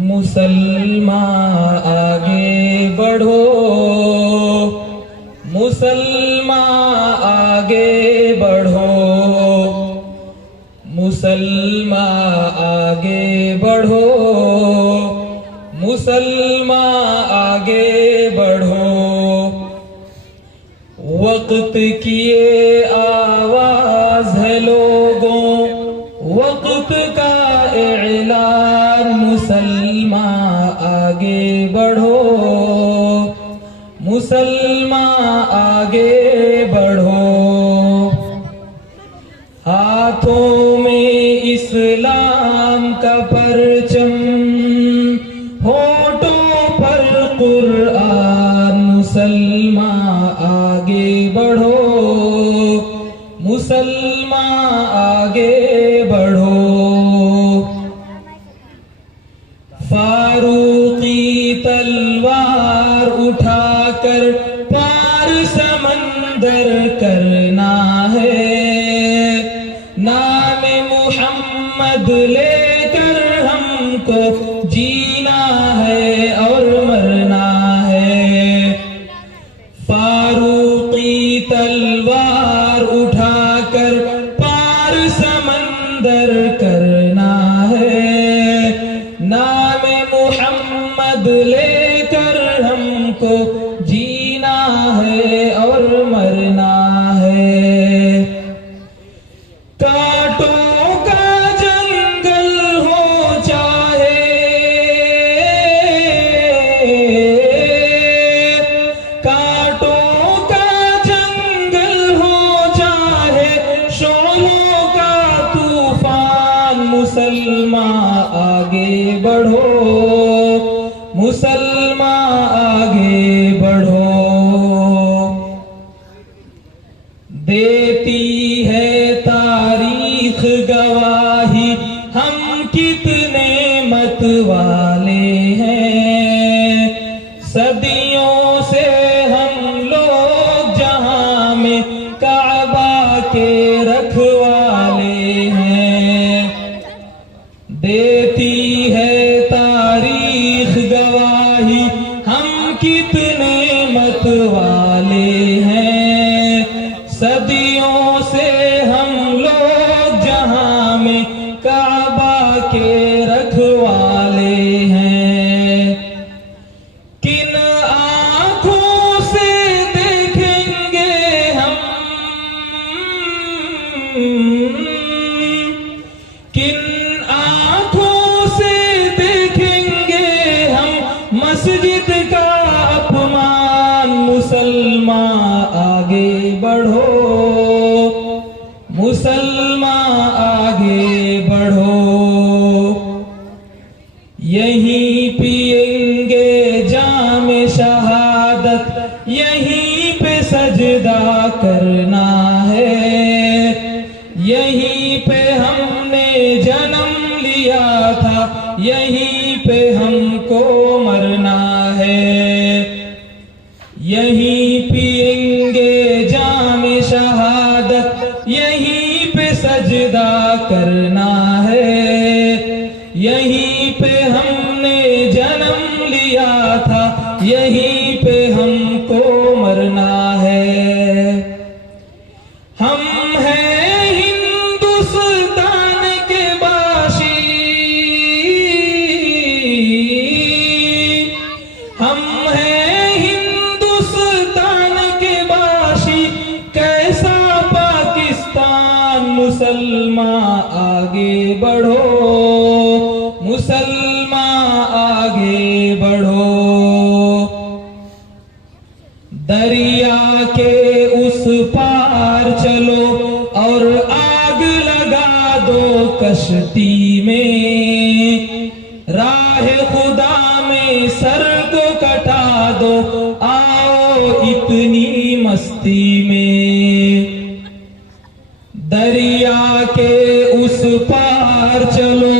मुसलमान आगे बढ़ो, मुसलमान आगे बढ़ो, मुसलमान आगे बढ़ो, मुसलमान आगे बढ़ो। वक्त की ये आवाज है लोगों, वक्त का ऐलान, मुसलमान आगे बढ़ो, मुसलमान आगे बढ़ो। हाथों में इस्लाम का परचम, होठों पर कुरान, मुसलमान आगे बढ़ो, मुसलमान आगे बढ़ो। फारूकी तलवार उठाकर पार समंदर करना है, नाम मुहम्मद लेकर हमको जीना है और मरना है। फारूकी तलवार उठाकर पार समंदर करना है, नाम मुहम्मद लेकर हमको जीना है और मरना है। कांटों का जंगल हो चाहे, कांटों का जंगल हो चाहे, शोलों का तूफान, मुसलमान आगे बढ़ो, मुसलमान आगे बढ़ो। देती है तारीख गवाही, हम कितने मत वाले हैं। सदियों से हम लोग जहां में काबा के रखवाले हैं। देती है तारीख गवाही, हम कितने मत वाले हैं। सदियों से हम लोग जहां में काबा के रखवाले हैं। किन आँखों से देखेंगे हम, किन आँखों से देखेंगे हम मस्जिद का अपमान, मुसलमान आगे बढ़ो, मुसलमान आगे बढ़ो। यहीं पिएंगे जामे शहादत, यहीं पे सजदा करना है। यहीं पे हमने जन्म लिया था, यहीं पे हमको मरना है। यहीं पिएंगे जामे शहादत, यहीं पे सजदा करना है। यहीं पे हमने जन्म लिया था, यहीं पे हमको मरना है। हम हैं हिंदुस्तान के बाशी, हम हैं हिंदुस्तान के बाशी, कैसा पाकिस्तान, मुसलमान आगे बढ़ो, मुसलमान आगे बढ़ो। दरिया के उस पार चलो और आग लगा दो कश्ती में, राह खुदा में सर को कटा दो, आओ इतनी मस्ती में। दरिया के उस पार चलो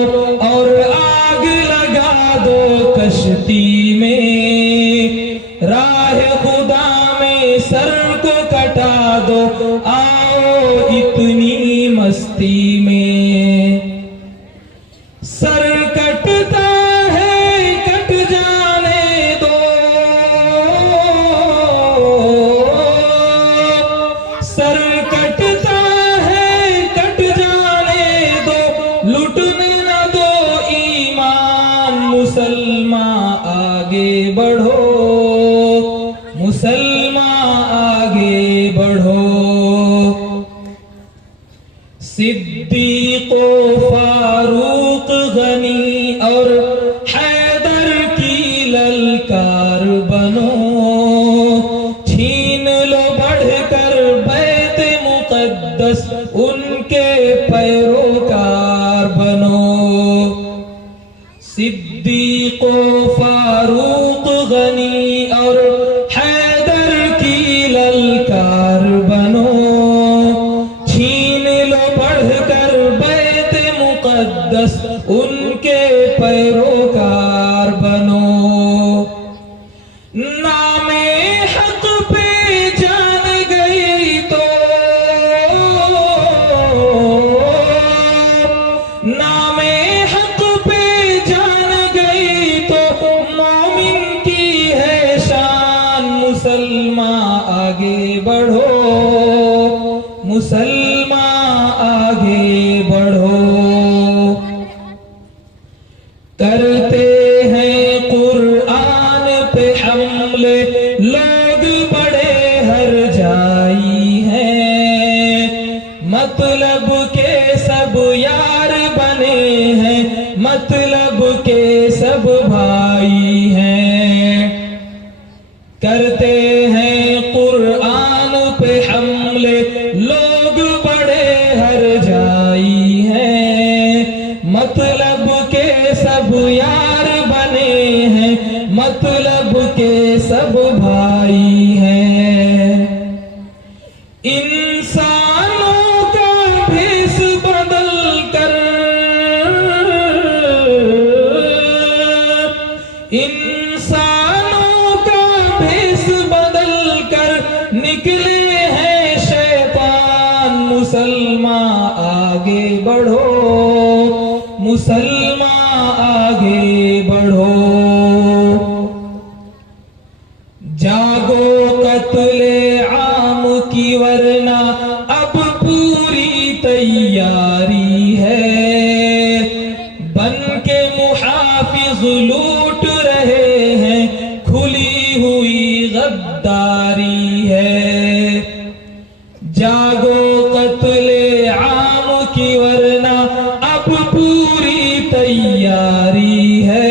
और आग लगा दो कश्ती में, राह खुदा में सर को कटा दो, आओ इतनी मस्ती में। सर कटता है कट जाने दो, सर कटता है कट जाने दो, लुटने न दो ईमान, मुसलमान आगे बढ़ो, मुसलमान आगे बढ़ो। सिद्दीक़ो फारूक गनी और हैदर की ललकार बनो, छीन लो बढ़कर बैत मुक़द्दस, उनके पैरोकार बनो। सिद्दीक़ो फारूक गनी और हैदर की ललकार बनो, छीन लो बढ़कर बैत मुक़द्दस, उनके पैरोकार बनो। नामे हक पे जान गई तो, नामे हक पे जान गई तो, मोमिन की है शान, मुसलमान आगे बढ़ो, मुसलमान आगे बढ़ो। करते हैं कुरान पे हमले लोग बड़े हर जाई हैं, मतलब के सब यार बने हैं, मतलब के सब भाई हैं। करते हैं कुरान पे हमले लोग बड़े हर जाई हैं, मतलब के सब यार बने हैं, मतलब के सब भाई हैं। इंसानों का भेष बदल कर, इंसानों का भेष बदल कर निकले हैं शैतान, मुसलमान आगे बढ़ो, मुसलमान आगे बढ़ो। जागो कत्ले आम की वरना अब पूरी तैयारी है, बन के मुहाफिज लूट रहे हैं, खुली हुई गद्दारी है। जागो कत्ले आम की वरना अब पूरी तैयारी है,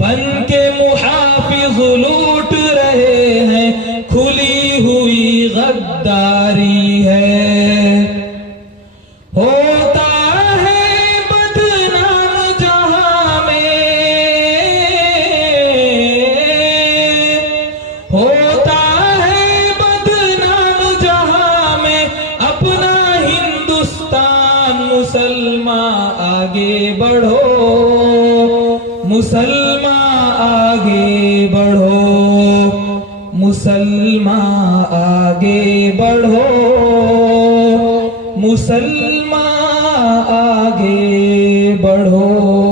बन के मुहाफिज लूट रहे हैं, खुली हुई गद्दारी है। होता है बदनाम जहां में, होता है बदनाम जहां में, अपना हिंदुस्तान, मुसलमान आगे बढ़ो, मुसलमान आगे बढ़ो, मुसलमान आगे बढ़ो, मुसलमान आगे बढ़ो।